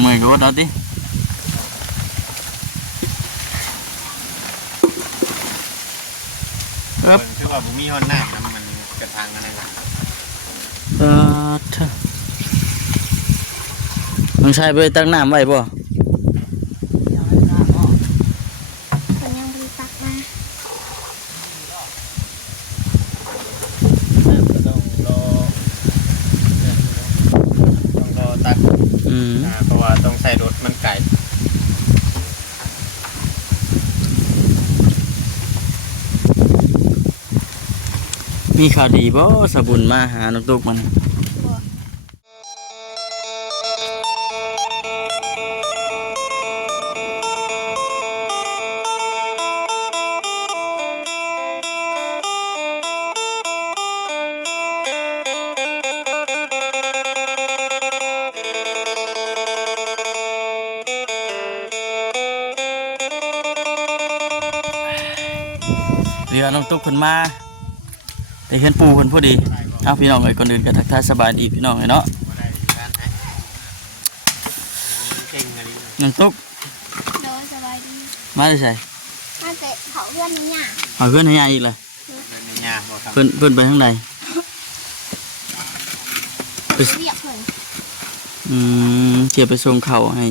เมื่อยก็อดเอาติคือว่าบุมีฮอนน้ำน้ำมันกระทางอะไรกันเถอะมึงใช้ไปตั้งน้ำไว้บ่คนยังบริตักมาต้องรอตัดเพราะว่าต้องใส่รถมันไก่มีข่าวดีบ่สบุญมาหาน้องตุกมันเรือน้องตุกขึ้นมาไปเห็นปูคนพอดีเอาพี่น้องเอ้ยก่อนอื่นก็ทักทายสบายดีพี่น้องเนาะน้องตุกโดยสบายดี มาได้ใส่ มาเตะเขาเพื่อนนี่เนี่ย เอาเพื่อนให้ยายอีกเลยเพื่อนไปทางใด เรียกเพื่อน เจียไปส่งเขาให้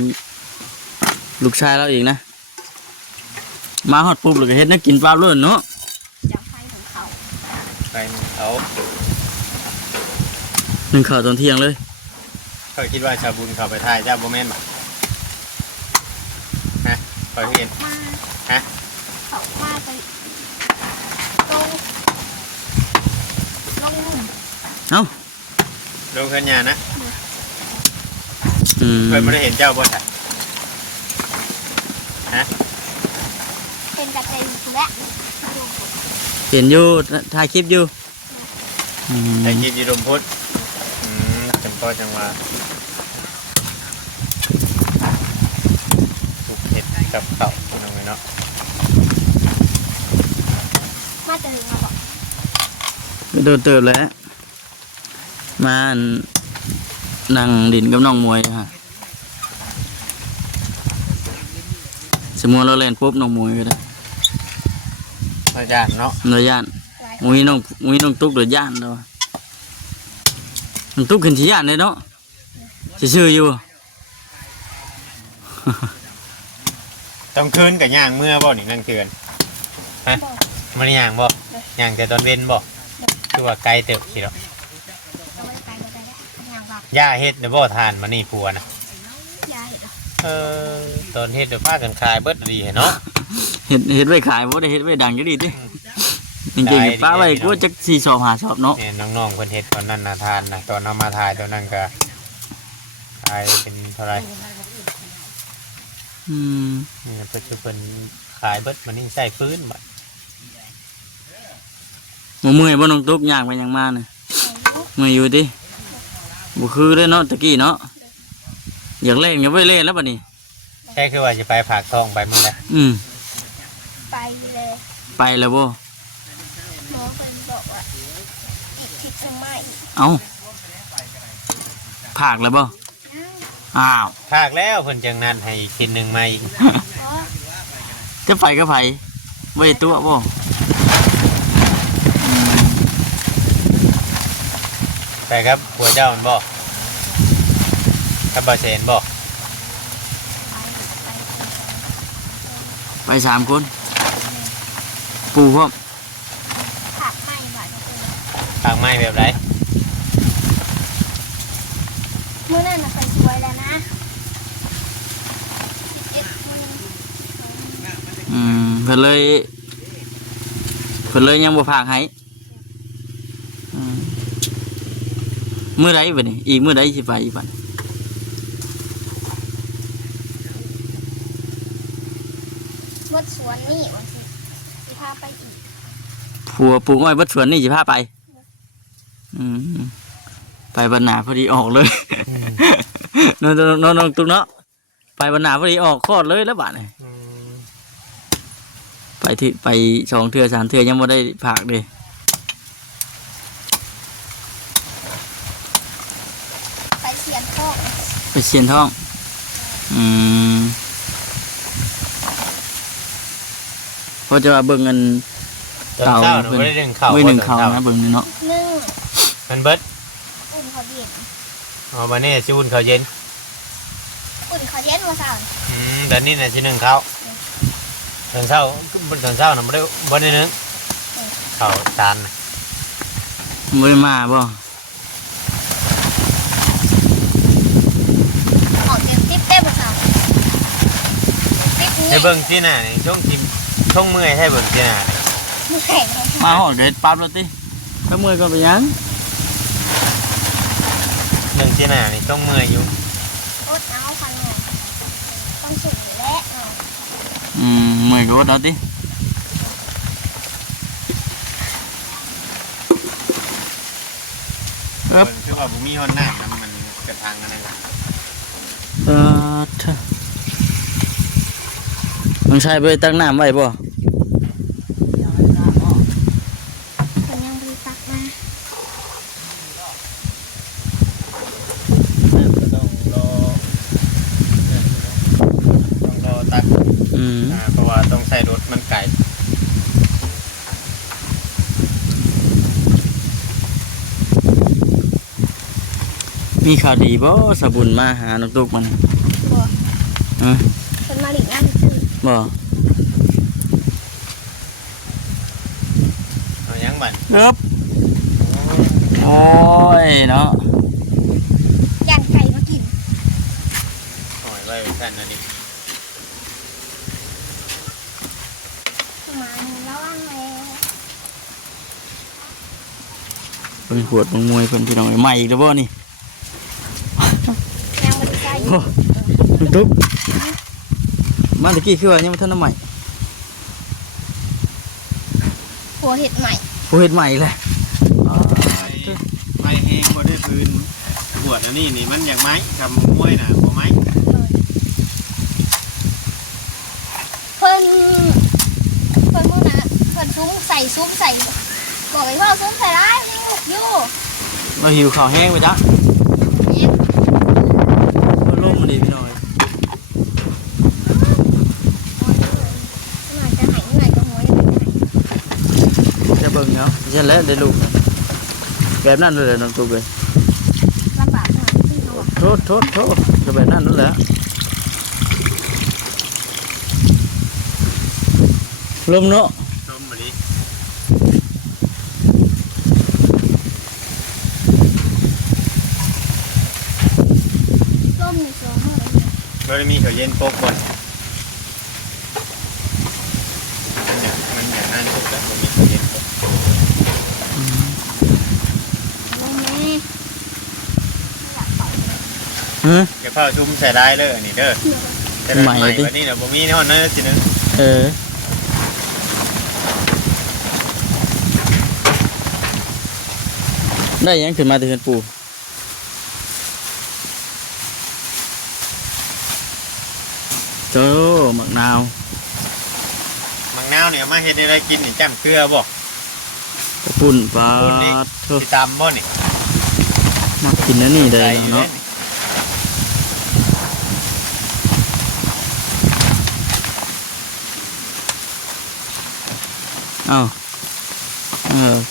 ลูกชายเราเองนะมาฮอดปุ๊บเลยก็เฮ็ดนักกินปลาเลื่อนเนาะ จับไฟของเขา ไปเขา หนึ่งข่าวตอนเที่ยงเลย เขาคิดว่าชาวบุญเขาไปถ่ายเจ้าโบแมนบ่ฮะเขาเห็น มา ฮะ เขามาไปลงลุ่ม เอ้า ลงขึ้นยานะ อืม เคยไม่ได้เห็นเจ้าบ่ใช่ฮะ เป็นกระเตงและดู เห็นอยู่ถ่ายคลิปอยู่ ไอ้ยิบยีรมพุทธจำพ่อจังว่าถูกเห็ดกับเขาคุณเอาไว้เนาะ มาเตะมาบอก โดนเติบแล้วมานั่งดินกับน้องมวยฮะสมมติเราเล่นปุ๊บน้องมวยก็ได้ อาจารย์เนาะ เราย่านมุ้ยน้องตุ๊กเดือดย่านเราน้องตุ๊กขึ้นที่ย่านเลยเนาะชื่ออยู่ ต้องคืนกับย่างเมื่อบ่นี่นั่นคืนฮะมันย่างบ่ย่างแต่ตอนเว้นบ่คือว่าไกลเติบสิเนาะ เราไม่ได้ไปเลยอย่างบอก ย่าเฮ็ดเดี๋ยวบ่ทานมานี่ผัวนะ ยาเห็ด ตอนเฮ็ดเดี๋ยวพากันคลายเบิดดีเนาะ เห็ดไว้ขายบ่ได้เห็ดไว้ดังก็ดีดิจริงๆป้าไว้กูจะ4 สอบ5 สอบเนาะ เนี่ยน้องๆเพิ่นเฮ็ดตอนนั้นน่ะทานนะตอนเอามาถ่ายตอนนั้นก็ขายเป็นเท่าไหร่ นี่ปัจจุบันขายเบิดมันนี่ใส่พื้นบัด บ่เมื่อยบ่น้องตุ๊กย่างไปย่างมาน่ะเมื่อยอยู่ติบ่คือเลยเนาะตะกี้เนาะอยากเล่นก็บ่เล่นแล้วบัดนี้ แค่คือว่าจะไปผากทองไปมื้อละ ไปเลย ไปแล้วบ่ หมอเป็นบอกว่าอีกทิศจะไม่ เอ้าผากแล้วบ่อ้าว ผากแล้วเพิ่นจังนั้นให้อีกทีนึงมาอีก เพราะ จะไปก็ไปบ่ได้ตัวบ่ ไปครับผัวเจ้ามันบ่ครับบ่เซนบ่ ไป3 คนปู่พร้อม ผักไม่หวานเลย ทางไม้แบบไร เมื่อนั้นน่ะไปช่วยแล้วนะ11 มื้อ เพิ่นเลยยังบ่พากให้มื้อใดบัดนี้อีกมื้อใดสิไปอีกบัด เมื่อสวนนี่วันสิพาไปอีก ผัวปลูกอ้อยเบิดสวนนี่สิพาไปไปบรรณาพอดีออกเลยน้องตุ๊กเนาะไปบรรณาพอดีออกคลอดเลยแล้วบัดนี้ไป2 เทื่อ 3 เทื่อยังบ่ได้พากเด้ ไปเสียนทอง ไปเชียนท้อง โ อืมเพราะจะว่าเบิ่งเงิน ตอนเช้าน่ะบ่ได้นึ่งข้าว ไม่หนึ่งเขา ตอช้ นะเบิ่งนี่เนาะ นึ่ง มันเบิด อุ่นเขาเย็น อ๋อมานี่สิอุ่นข้าวเย็น อุ่นเขาเย็นมาสั่ง แต่นี่น่ะสินึ่งข้าวตอนเช้าตอนเช้าน่ะบ่ได้นึ่งข้าวจานน่ะ บ่ได้มาบ่ ออกเต็มติ๊บได้มาสั่งติ๊บ ให้ นี่ เบิ่งที่หน้านี่ช่วงเมื่อยให้เบิ่งที่หน้านี่ มือแข็งเลย มาหอดเด็ดปั๊บแล้วติถ้าเมื่อยก็ไปยัง เบิ่งที่หน้านี่ช่วงเมื่อยอยู่ อดเอาพันหนึ่งต้องสูงและเอา เมื่อยก็อดเอาติ เบิ่งคือว่าบ่มีฮอนน้ำนะมันกระทางอันนั้นล่ะ เถอะมึงใช้ไปตั้งน้ำไว้บ่ คนยังบริตักมา ต้องรอตัก เพราะว่าต้องใส่รถมันไก่ มีข่าวดีบ่สบุญมาหาน้องตุกมัน บัว ฮะ คนมาหลีกนั่นคือ บ่ เอายังบัด เอิบโอ้ยเนาะ ย่างไก่มากิน หอยไว้แค่นั้นนี่ มาแล้วว่างแล้ว เป็นขวดเป็นมวยเป็นพี่น้องใหม่อีกแล้วบ่นี่ ยังบริใจ โอ้น้องตุกมาตะกี้คือว่ายังบ่ทันน้ำใหม่ หัวเห็ดใหม่ ผู้เฮ็ดใหม่เลย ไม้แห้งบ่ได้พื้นขวดอันนี้นี่มันอย่างไม้กับมวยน่ะบ่ไม้ เพิ่นมื้อนะเพิ่นซุ้มใส่บอกไอ้พ่อซุ้มใส่ร้ายให้ลูกอยู่ เราหิวข้าวแห้งไปจ้ะ เนี่ย ก็ล่มมาดิพี่น้องเอ้ย หน่อยจะหายหน่อยก็หัวยังไม่หาย จะเบิ่งเนาะจะแล้วได้ลูกนะแบบนั้นเลยน้องตุกเลย ลำบากหน่อยที่นอน โทษก็แบบนั้นนั่นแหละลมเนาะ ต้มมาดิ ร่มมีสองมือ บ่ได้มีข้าวเย็นปกบ่มันอย่างนั้นทุกแล้วบ่มีข้าวเย็นปก ลมแม่อยากเป่า ฮะ อย่าเผาชุ่มใส่ได้เลยอันนี้เด้อแต่ใหม่วันนี้เดี๋ยวบ่มีเท่านั้นสินะ เออได้ยังขึ้นมาแต่เฮือนปู่โจ้หมักนาว มังนาวเนี่ยมาเฮ็ดอะไรกินนี่จ้ำเกลือบ่ กระปุ่นปลาเถอะ สิตำบ่นี่ นักกินนะนี่ได้ ใส่อยู่ เนาะ เอ้า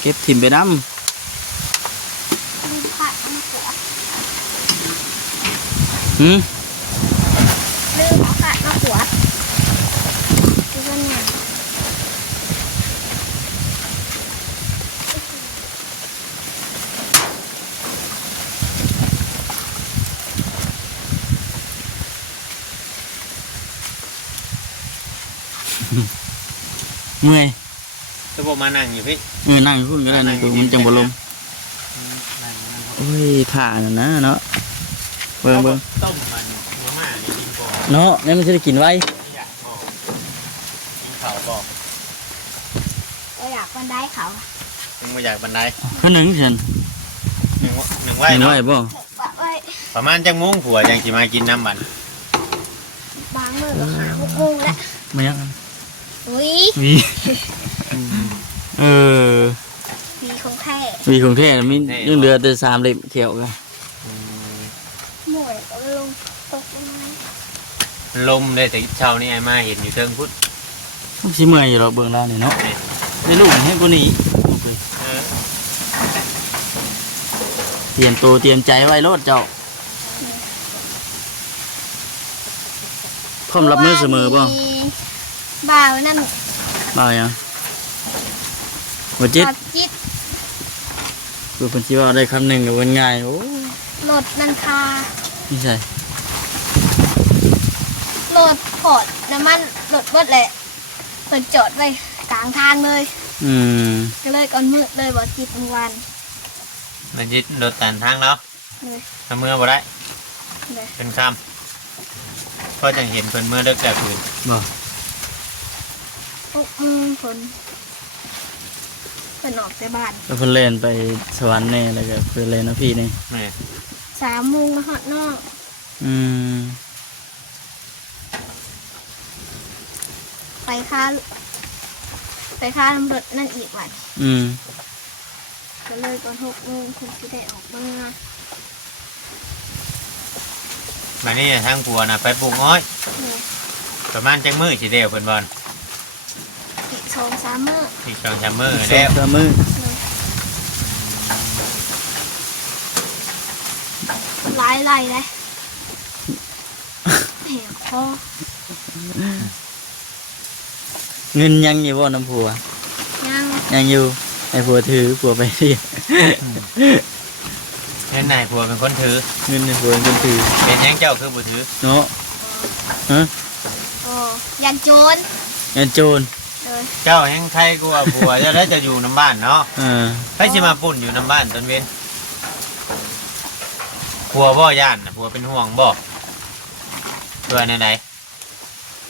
เก็บถิ่มไปน้ มีผัดมะเขือ ำหืม ลืมเอาผัดมะเขือคือว่าเนี่ย เมื่อย ถ้าบ่มานั่งอยู่พี่ นั่งอยู่พุ่นก็ได้นะตัวมันจังบ่ลมโอ้ยผ่าน่ะนะเนาะเบิ่ง ต้มมันมาม่านี่กินก่อน เนาะนี่มันจะได้กินไว้ ไม่อยากบ่กินข้าวบ่ เราอยากวันได้เขา ยังบ่อยากบันได ขนึงฉัน หนึ่งไว้ เห็น เนาะ ไว้บ่ แบบเอ้ย ประมาณจังมุ้งผัวยังสิมากินน้ำบัน บางมือก็หา6 โมงแล้ว มายัง อุ้ย วีเออ มีของแท้ วีของแท้มียังเหลือแต่3เล่มเขียวกัน หมวยก็ลงตกลงมา ลมเลยแต่เช้านี่ไอ้มาเห็นอยู่เทิงพุทธ สิเมื่อยอยู่หรอกเบิ่งแล้วนี่เนาะในลูกให้กูนี่ลูกเอ้ย เออ เตรียมตัวเตรียมใจไว้โลดเจ้าพร้อมรับมือเสมอบ่ บ่าวนั่น บ่าวยังบ่จิต บ่าวจิต ดูเพิ่นสิว่าได้คำหนึงก็เพิ่นง่ายโอ้ รถนันคา นี่ใช่ รถพอดน้ำมันรถเบิดแหละเปิดจอดไว้กลางทางเลย อืม ก็เลยก่อนมืดเลยบ่าวจิตเมื่อวาน มันยึดรถตันทางแล้ว เลย ทำเมื่อบ่ได้ เลย เป็นคำก็จังเห็นเพิ่นเมื่อเลิกจากคืน บ่ ฝนเป็นออกจากบ้าน แล้วเพิ่นเล่นไปสวรรค์แน่แล้วก็เพิ่นเล่นนะพี่นี่ นี่ 3 โมงมาฮอดนอก อืม ไปค่ารถนั่นอีกวัน อืม ก็เลยก่อน6 โมงคุณจะได้ออกมา มานี่ทางผัวน่ะไปปลูกอ้อย เลย ประมาณจังมื้อสิเดียวเพิ่นบ่น อีก2-3 มื้อ อีก2-3มื้อ สอ แล้ ง ว สามมื้อ หลายไร่เลยแหกคอ เงินยังอยู่บ่น้ำผัว ยัง ยังอยู่ให้ผัวถือผัวไปเรียน เงินนายผัวเป็นคนถือ เงินในผัวเป็นคนถือ เป็นหยังเจ้าคือบ่ถือ เนาะฮะ ก็ยันโจร เงินโจร เลย เจ้าแห่งใครกลัวผัวเจ้าได้จะอยู่น้ำบ้านเนาะ อ่า ไปสิมาปุ่นอยู่น้ำบ้านตอนเว้นผัวบ่ย่านน่ะผัวเป็นห่วงบ่เพื่อนไหน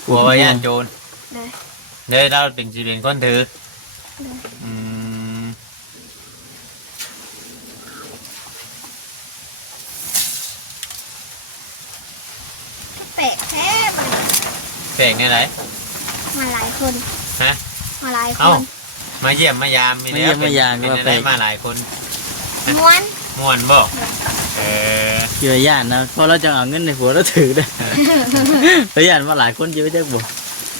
ผัวว่าย่านโจร เลย เด้อเราเป็นสิเป็นคนถือ เลย อืม แปลกแท้มัน แปลกเนี่ยไหน มาหลายคน ฮะ มาหลายค เอ้าน มาเยี่ยมมายามมีแล้วเป็นได้มาหลายคน ม้วน ม่วนบ่เออ เกี่ยวย่านนะเพราะเราจะเอาเงินในผัวเราถือได้ เพราะย่านมาหลายคนเยอะจักบ่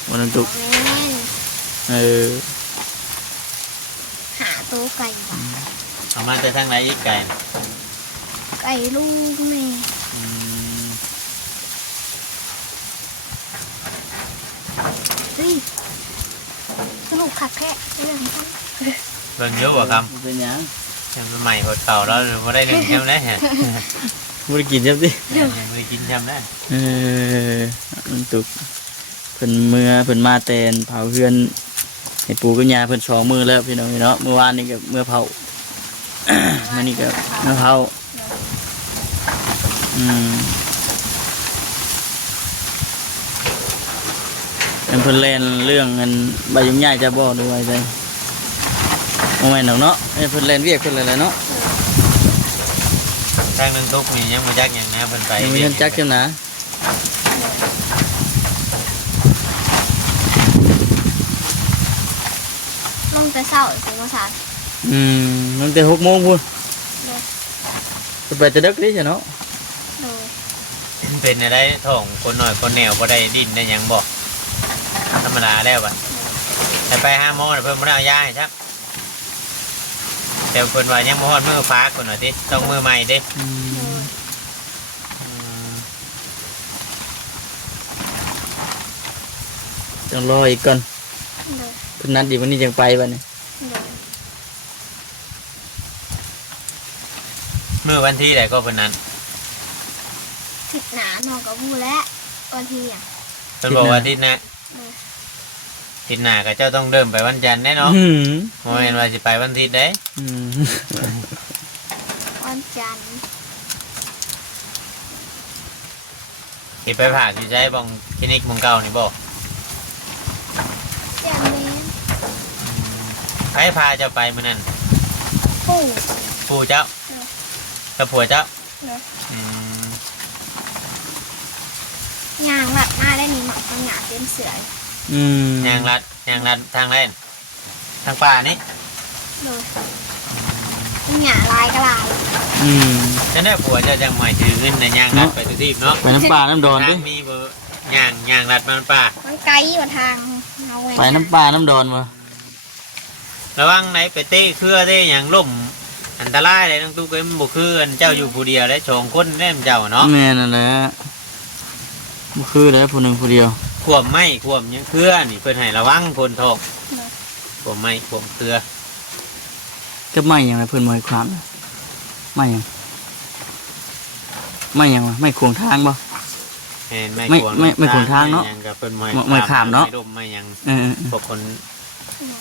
บ่นำตุก แม่น เออ หาตัวไก่ว่ะ เอามาแต่ทางไหนอีกไก่ ไก่ลูกแม่ อืม เฮ้ยสนุกขัดแค่เรื่องของ เบิ่งเยอะกว่าค เป็นหยัง ำยังใหม่กว่าเก่าแล้วบ่ได้เรื่องแค่ไหนฮะ บ่ได้กินจับดิ ยังไม่ได้กินแค่ไหน เออมันตุกเพิ่นเพิ่นมาแตนเผาเฮือนให้ปู่กับย่าเพิ่น2มื้อแล้วพี่น้องเนาะเมื่อวานนี่ก็เมื่อเผา มื้อนี้ก็เมื่อเผาอืมเป็นเพิ่นเล่นเรื่องเงินใบยุ่งยากจะบ่ดูไว้ใจบ่แม่นดอกเนาะให้เพิ่นเล่นเวียกเพิ่นอะไรเนาะ ทางนึงทุกนี่ยังบ่จักหยังนะเพิ่นไป ยังมีเงินจักจังนะ ลงแต่เศร้าสิมาสาร มันแต่6 โมงพุ่น เลย เพิ่นไปแต่ดึกดิจ้ะเนาะ เลย เป็นอะไรท้องคนหน่อยคนแนวบ่ได้ดิ้นได้หยังบ่ธรรมดาแล้วบัดแต่ไปหาหมอน่ะเพิ่นบ่ได้เอายาให้ครับแต่เพิ่นว่ายังบ่ฮอดมื้อฟ้าคนน่ะติต้องมื้อใหม่เด้ อืม อืม ต้องรออีกก่อน เลย เพิ่นนัดอีกวันนี้จังไปบัดนี้ เลย มื้อวันที่ใดก็เพิ่นนั้น ทิศหนานอนกับบูแล้ววันที่อ่ะ เพิ่นบอกว่าอาทิตย์หน้า เลย อาทิตย์หน้าก็เจ้าต้องเริ่มไปวันจันทร์แน่เนาะ อืม บ่แม่นว่าสิไปวันอาทิตย์เด้ อืม วันจันทร์ สิไปผ่าสิใช้บ่งคลินิกหม่องเก่านี่บ่ จันทร์นี้ ใครพาเจ้าไปมื้อนั้น ปู่ ปู่เจ้า เออ กับผัวเจ้า เลย อืม ยางหลัดมาได้นี่หมอกมันหยาบเป็นเสือ อืม ยางลัดทางแล่นทางป่านี่ เลยมันหยาลายก็ลาย อืม ฉันได้ผัวเจ้าจังใหม่ถือเงินในยางลัดไปทุกที่เนาะ ไปน้ำปลาน้ำดอน ทา ดิ งมีเบอร์ ย่างลัดมันป่า มันไกลกว่าทางเอาไง ไปน้ำปลาน้ำดอนมา ระวังไหนไปเต้เครือเต้อย่างล่มอันตรายเลยน้องตุ๊กเอ้ยมันบ่คืออันเจ้าอยู่ผู้เดียวได้ชงคนแน่มเจ้าเนาะ แม่นั่นแหละบ่คือได้ผู้หนึ่งผู้เดียว ขวบไม่ขวบยังเครือนี่เพิ่นให้ระวังคนทองขวบไม่ขวบเครือ ก็ไม่อย่างไรเพิ่นมวยความนะไม่อย่างวะไม่ขวงทางบ่ แม่น ไม่ขวางทางเนาะ ยังกับเพิ่น ไม่ข้ามเนาะ ไม่ดมไม่หยัง เออ พวกคน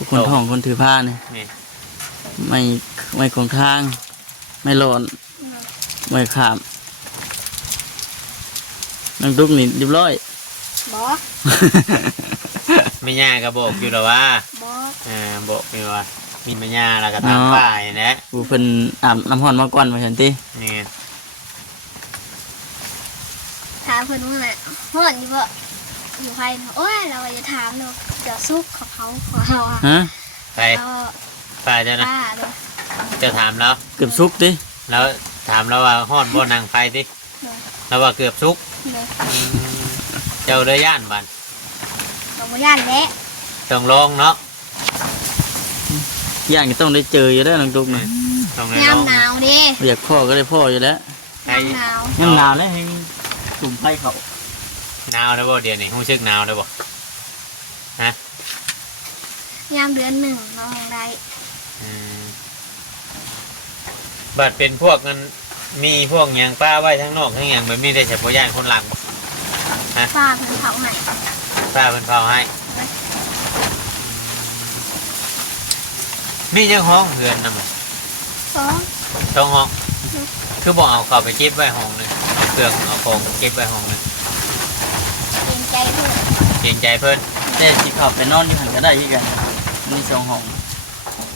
คนท้องคนถือผ้าเนี่ย นี่ ไม่ขวงทาง ไม่ร้อนไม่ขามนั่งดุกนี่เรียบร้อย บอก ไม่ย่าก็บอกอยู่แล้วว่า บอก บอกอยู่ว่ามีไม่ย่าแล้วก็ตามป้ายนะ ผู้เพิ่นอาบน้ำร้อนมาก่อนมาเห็นติ นี่ ถามเพิ่นว่าแหละเมื่อนี้บ่อยู่ใครเนาะโอ้ยเราจะถามเนาะเดี๋ยวซุกของเขาของเราอะ ฮะ ไป แล้ว ป้าเจ้านะ ป้าเลย จะถามแล้ว เกือบสุกติ แล้วถามแล้วว่าห้อนบ่นางไฟดิแล้วว่าเกือบสุก เลย เจ้าเลยย่านบัน เราบ่ย่านแหละ ต้องลองเนาะ ย่างก็ต้องได้เจออยู่แล้วนั่งดุกนะ ต้อง ยา ล ม อง หนาวดิ อยากพ่อก็ได้พ่ออยู่แล้ว ใคร ยามหนาว ยังหนาวแล้วให้ตุ่มไฟเขา หนาวแล้วบ่เดี๋ยวนี้รู้สึกหนาวแล้วบ่ ยามเดือนหนึ่งเราแห่งใด อืมบัดเป็นพวกนั้นมีพวกหยังป้าไว้ทั้งนอกทั้งหยังแบบนี้ได้เฉพาะย่านคนหลังบ่ ป้าเพิ่นเผาให้ ป้าเพิ่นเผาให้มีจังห้องเพื่อนนำ สอง ช่องห้องคือบอกเอาเข้าไปเก็บไว้ห้องหนึงเอาเครื่องเอาของเก็บไว้ห้องหนึง เกรงใจเพิ่น เกรงใจเพิ่น แต่สิเขับไปนอนอยู่หันก็ได้ที่กันมีสองห้อง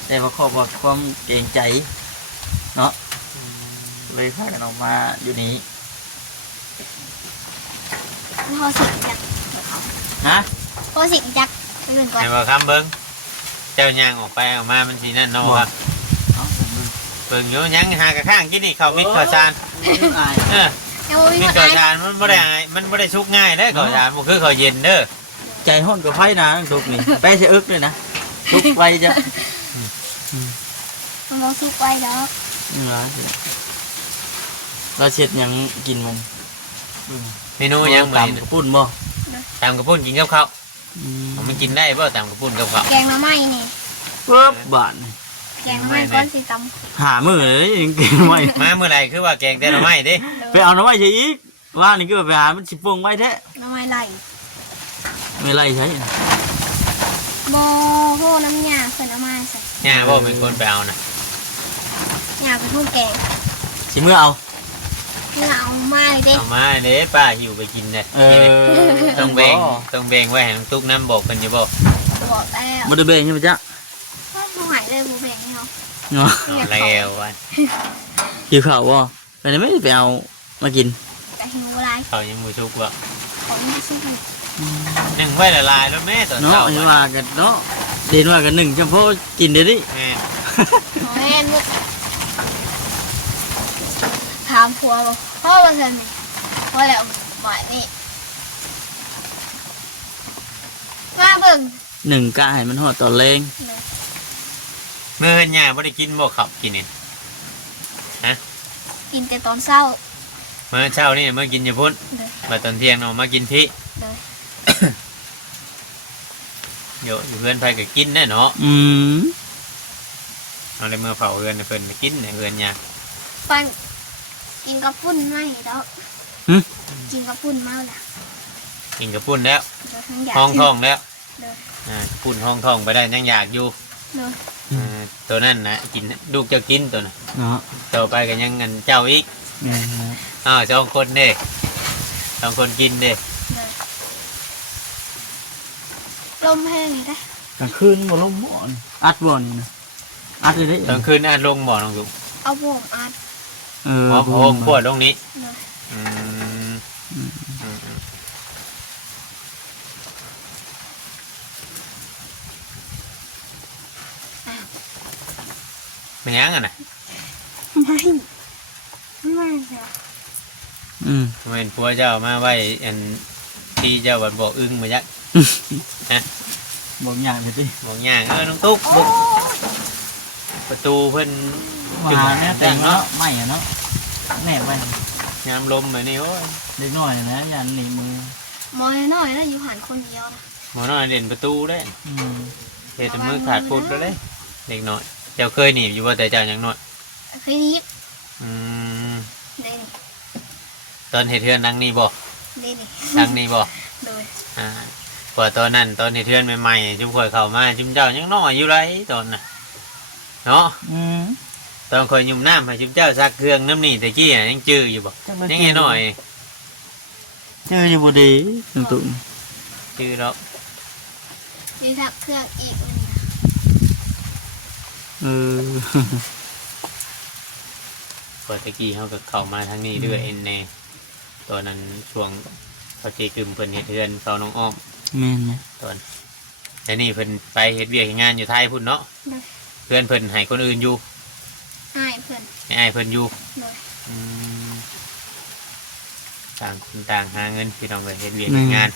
แต่ว่าขอบว่าความเกรงใจเนาะเลยพากันออกมาอยู่นี้ พอสิจัก ฮะ พอสิจักไปเบิ่งก่อน ให้ว่าคำเบิ่งเจ้าย่างออกไปออกมามันสินั่นเนาะครับ เอาผมดู เบิ่งอยู่ยังหากระข้างกินนี่ข้าวมิตรข้าวสาร อาย เออ ยังบ่มี มิตร คน ข้าว อาย สารมันบ่ได้มันบ่ได้สุกง่ายเด้อข้าวสารบ่คือข้าวเย็นเด้อ ใจห้อนกับไฟนะทุกนี่แป้จะอึกเลยนะทุกไฟจะ มันบ่สุกไว้ดอก เราเช็ดหยังกินมัน เมนูยังมื้อ ตาม นี้ กระปุ่นบ่ ตามกระปุ้นกินกับข้าวมันกินได้บ่ตามกระปุ้นกับข้าว แกงหน่อไม้นี่ ปึ๊บบาท แกงหน่อไม้ก้อนสีต หามือเลยยังกินไม่ มาเมื่อไหร่คือว่าแกงแต่ละไม้เด้ ำ ไปเอาน้ำไม้ใช่อีกว่านี่ก็ไปหามันสิปงไว้แท้ หน่อไม้ไหล ไม่ไรใช่ โบโหน้ำยาใส่น้ำไม้ใส่ ย่าบ่เป็นคนไปเอานะ ยาเป็นพวกแกง สิเมื่อเอา นี่เอามาเลยดิ เอามาเด้ป้าหิวไปกินเด้ ต้องแบ่งไว้ให้น้องตุ๊กน้ำบอกกันอยู่บ่ บอกแล้ว บ่ได้แบ่งใช่ไหมจ๊ะ ว่าเขาหายเลยบูแบ่งให้เขา เนาะ เอาแล้ววัน หิวข้าวบ่ไปไหนไม่ได้ไปเอามากิน แต่หิวอะไร เขายังมือชุกว่า ของนี่สู้ หนึ่งไว้ละลายแล้วแม่ตอน เนาะ เช้า อันนี้ว่ากันเนาะเด่นว่ากันหนึ่งเฉพาะกินเดี๋ยวนี้ แม่ ของแม่นกถามผัวบอกพ่อมาเถอะนี่พ่อแล้วหมายนี่มาเบิ่ง หนึ่งกะให้มันหอดตอนแรง เมื่อเห็นย่าไม่ได้กินบ่ขับกินนี่ กินแต่ตอนเช้า เมื่อเช้านี่เมื่อกินอยู่พุ่น เลย มาตอนเที่ยงเนาะมากินพี่ เลย เดี๋ยวอยู่เพื่อนไปก็กินแน่เนาะ อืม เอาเลยเมื่อเผาเพื่อนเพื่อนไปกินในเพื่อนย่า ปันกินกระปุ้นไม่แล้ว หึ กินกระปุ้นมาแล้ว กินกับปุ้นแล้ว เดี๋ยวทั้งอยาก ห้องท้องแล้ว เลย ปุ้นห้องท้องไปได้ยังอยากอยู่ เลย ตัวนั่นนะกินลูกเจ้ากินตัวน่ะ เนาะ ต่อไปก็ยังเงินเจ้าอีก แม่นนะ สองคนเด้สองคนกินเด้ เลยลมแห้งนี่ได้ กลางคืนบ่ลงบ่อนอัดบ่อนนี่นะอัดเลยได้ ตอนคืนอ่านลงบ่อน้องสุก เอาผมอัด เออ พอโพงปวดตรงนี้ เลย อืมอืมอืมเป็นยังอ่ะนะ ไม่ไม่เสีย อืม เห็นผัวเจ้ามาไว้อัน ที่เจ้าวันบอกอึ้งมายัก บอกอย่างเลยสิ บอกย่างน้องตุ๊กบุกประตูเพิ่น มาแน่แต่งเนาะไม่อะเนาะแน่ไป งามลมแบบนี้โอ้ย เล็กน้อยนะยันหนีมือ หมอน้อยๆแล้วอยู่หันคนเดียวนะ หมอน้อยเด่นประตูได้ อืม เฮ็ดให้มือขาดพุดแล้วเลยเด็กน้อยเจ้าเคยหนีบอยู่ว่าแต่เจ้ายังน้อย เคยนิบ อืม นี่นี่ ตอนเฮ็ดเทือนนังนี่บ่ นี่นี่ นังนี่บ่ โดย อ่าพอตอนนั้นตอนเฮ็ดเทือนใหม่ๆจุ่มข่อยเข้ามาจุ่มเจ้ายังน้อยอยู่ไรตอนน่ะเนาะ อืม ตอนข่อยยุ่มน้ำให้จุ่มเจ้าซักเครื่องน้ำนี่ตะกี้น่ะยังจื้ออยู่บ่ยังไงน้อย เจออยู่บ่ดีตุ้ง จื้อแล้ว ดีทับเครื่องอีกมัน เออ พอตะกี้เขาก็เข้ามาทางนี้ด้วยเอ็นแน่ตอนนั้นช่วงเขาเจกึมเพิ่นเฮ็ดเทือนเซาน้องอ้อม แม่นนะ ตอนแต่นี่เพิ่นไปเฮ็ดเวียกเฮ็ดงานอยู่ไทยพุ่นเนาะ โดย เพื่อนเพิ่นให้คนอื่นอยู่ อ้ายเพื่อน ให้อ้ายเพิ่นอยู่ โดย อืมต่างคนต่างหาเงินพี่น้องเลยเฮ็ดเวียกเฮ็ดงาน